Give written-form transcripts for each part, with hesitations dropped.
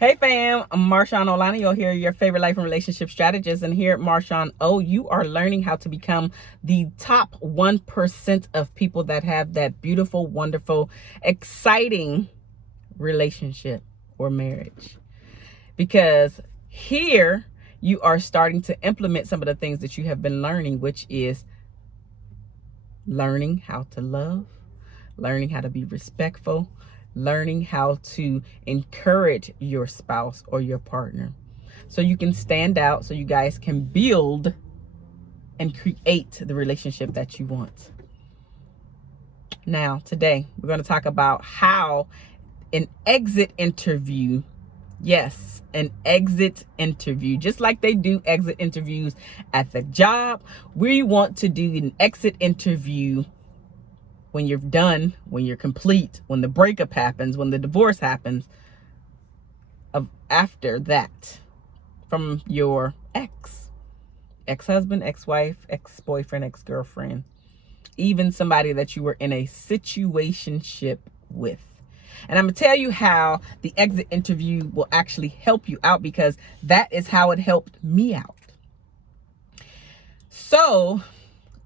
Hey fam, I'm MarshaunO here, your favorite life and relationship strategist. And here at MarshaunO, you are learning how to become the top 1% of people that have that beautiful, wonderful, exciting relationship or marriage. Because here you are starting to implement some of the things that you have been learning, which is learning how to love, learning how to be respectful, learning how to encourage your spouse or your partner so you can stand out, so you guys can build and create the relationship that you want. Now, today, we're going to talk about how an exit interview, yes, an exit interview, just like they do exit interviews at the job, we want to do an exit interview when you're done, when you're complete, when the breakup happens, when the divorce happens, after that, from your ex-husband, ex-wife, ex-boyfriend, ex-girlfriend, even somebody that you were in a situationship with. And I'm going to tell you how the exit interview will actually help you out, because that is how it helped me out. So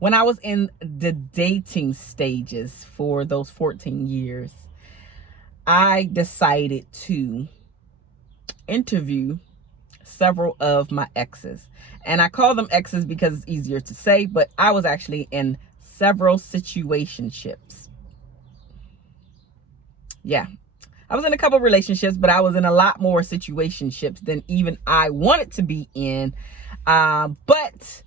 when I was in the dating stages for those 14 years, I decided to interview several of my exes. And I call them exes because it's easier to say, but I was actually in several situationships. Yeah. I was in a couple relationships, but I was in a lot more situationships than even I wanted to be in. But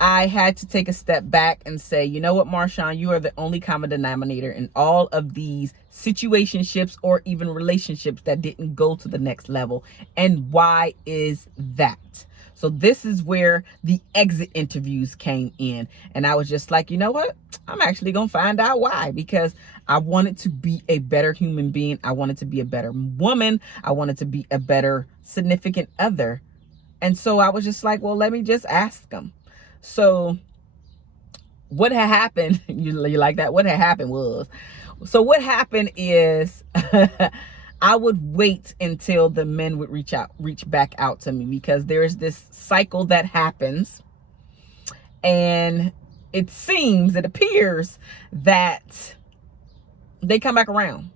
I had to take a step back and say, you know what, Marshaun, you are the only common denominator in all of these situationships or even relationships that didn't go to the next level. And why is that? So this is where the exit interviews came in. And I was just like, you know what? I'm actually going to find out why, because I wanted to be a better human being. I wanted to be a better woman. I wanted to be a better significant other. And so I was just like, well, let me just ask them. So what had happened, you like that? What had happened was, so what happened is I would wait until the men would reach back out to me, because there's this cycle that happens, and it appears that they come back around.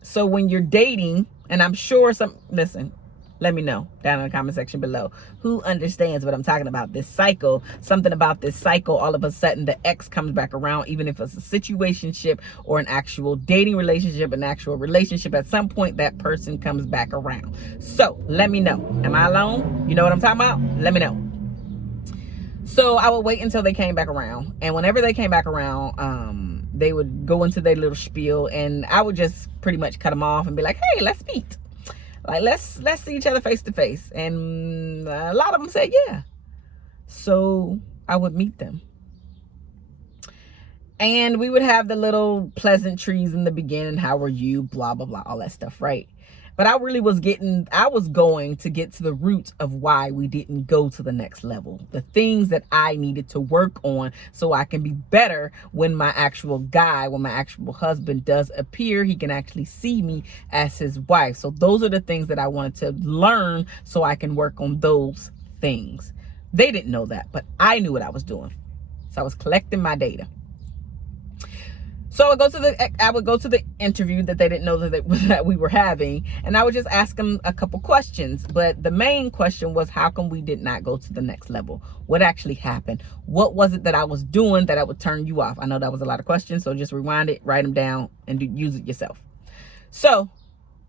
So when you're dating, and I'm sure listen, let me know down in the comment section below who understands what I'm talking about. This cycle, something about this cycle, all of a sudden the ex comes back around, even if it's a situationship or an actual dating relationship, an actual relationship, at some point that person comes back around. So let me know. Am I alone? You know what I'm talking about? Let me know. So I would wait until they came back around. And whenever they came back around, they would go into their little spiel, and I would just pretty much cut them off and be like, hey, let's meet. Like, let's see each other face to face. And a lot of them said, yeah. So I would meet them. And we would have the little pleasantries in the beginning. How are you? Blah, blah, blah, all that stuff, right? But I was going to get to the root of why we didn't go to the next level. The things that I needed to work on so I can be better when my actual husband does appear. He can actually see me as his wife. So those are the things that I wanted to learn so I can work on those things. They didn't know that, but I knew what I was doing. So I was collecting my data. So I would go to the interview that they didn't know that we were having, and I would just ask them a couple questions. But the main question was, how come we did not go to the next level? What actually happened? What was it that I was doing that I would turn you off? I know that was a lot of questions, so just rewind it, write them down, and use it yourself. So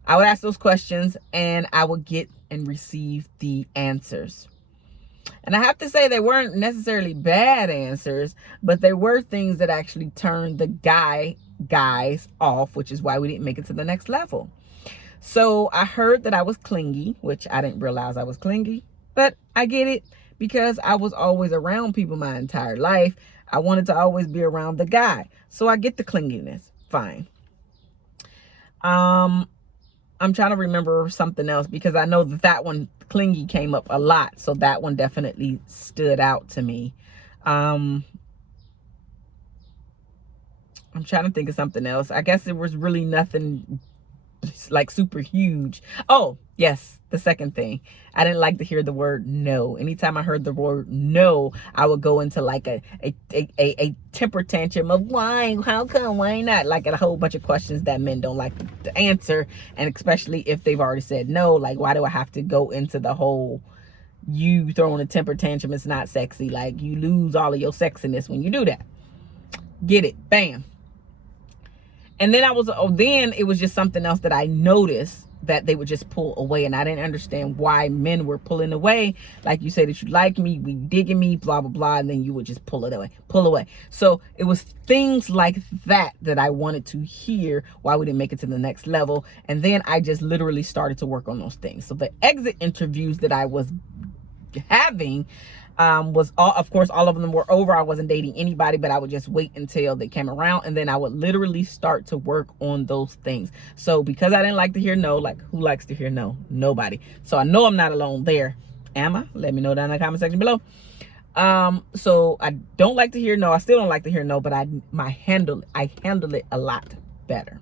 I would ask those questions, and I would get and receive the answers. And I have to say, they weren't necessarily bad answers, but they were things that actually turned the guys off, which is why we didn't make it to the next level. So I heard that I was clingy, which I didn't realize I was clingy, but I get it because I was always around people my entire life. I wanted to always be around the guy. So I get the clinginess. Fine. I'm trying to remember something else, because I know that one, clingy, came up a lot. So that one definitely stood out to me. I'm trying to think of something else. I guess there was really nothing like super huge. Oh, yes. The second thing, I didn't like to hear the word no. Anytime I heard the word no, I would go into like a temper tantrum of why, how come, why not? Like a whole bunch of questions that men don't like to answer. And especially if they've already said no, like why do I have to go into the whole you throwing a temper tantrum? It's not sexy. Like you lose all of your sexiness when you do that. Get it? Bam. And then then it was just something else that I noticed, that they would just pull away, and I didn't understand why men were pulling away. Like you say that you like me, we digging me, blah blah blah, and then you would just pull away. So it was things like that I wanted to hear why we didn't make it to the next level. And then I just literally started to work on those things. So the exit interviews that I was having, was all, of course, all of them were over. I wasn't dating anybody, but I would just wait until they came around, and then I would literally start to work on those things. So because I didn't like to hear no, like who likes to hear no? Nobody. So I know I'm not alone there. Am I? Let me know down in the comment section below. So I don't like to hear no. I still don't like to hear no, but I handle it a lot better.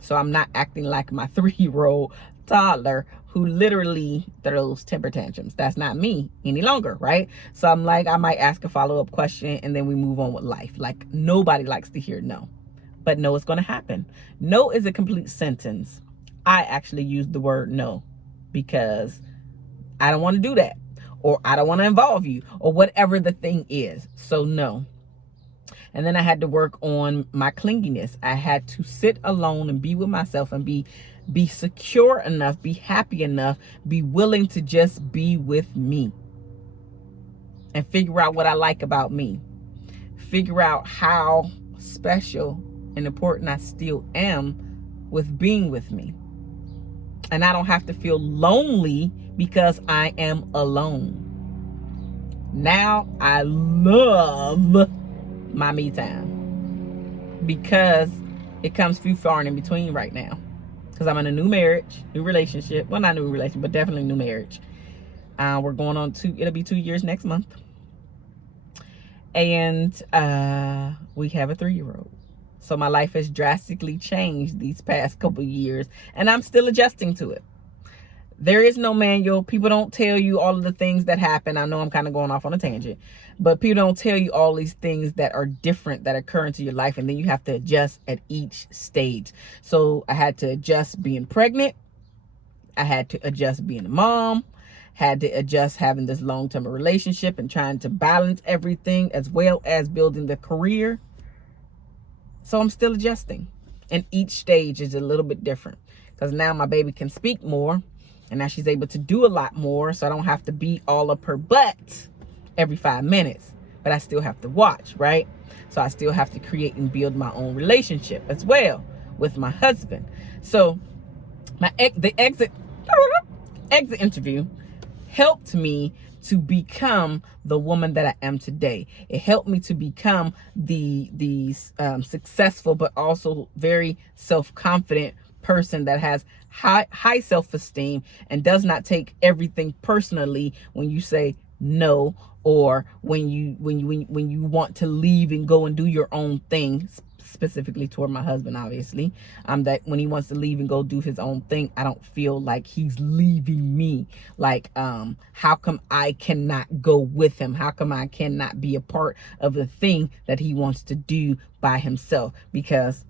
So I'm not acting like my 3-year-old toddler who literally throws temper tantrums. That's not me any longer, right? So I'm like, I might ask a follow-up question and then we move on with life. Like nobody likes to hear no, but no is going to happen. No is a complete sentence. I actually use the word no because I don't want to do that, or I don't want to involve you, or whatever the thing is. So no. And then I had to work on my clinginess. I had to sit alone and be with myself and be secure enough, be happy enough, be willing to just be with me and figure out what I like about me. Figure out how special and important I still am with being with me. And I don't have to feel lonely because I am alone. Now I love my me time because it comes few far and in between right now, because I'm in a new marriage, new relationship. Well, not new relationship, but definitely new marriage. We're going on it'll be 2 years next month, and we have a 3-year-old. So my life has drastically changed these past couple years, and I'm still adjusting to it. There is no manual. People don't tell you all of the things that happen. I know I'm kind of going off on a tangent, but people don't tell you all these things that are different that occur into your life, and then you have to adjust at each stage. So I had to adjust being pregnant. I had to adjust being a mom. Had to adjust having this long-term relationship and trying to balance everything, as well as building the career. So I'm still adjusting, and each stage is a little bit different, because now my baby can speak more. And now she's able to do a lot more, so I don't have to be all up her butt every 5 minutes. But I still have to watch, right? So I still have to create and build my own relationship as well with my husband. So the exit interview helped me to become the woman that I am today. It helped me to become the successful but also very self-confident person that has high self-esteem and does not take everything personally when you say no, or when you want to leave and go and do your own thing. Specifically toward my husband, obviously, that when he wants to leave and go do his own thing, I don't feel like he's leaving me. Like, how come I cannot go with him? How come I cannot be a part of the thing that he wants to do by himself? Because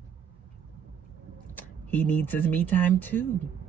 he needs his me time too.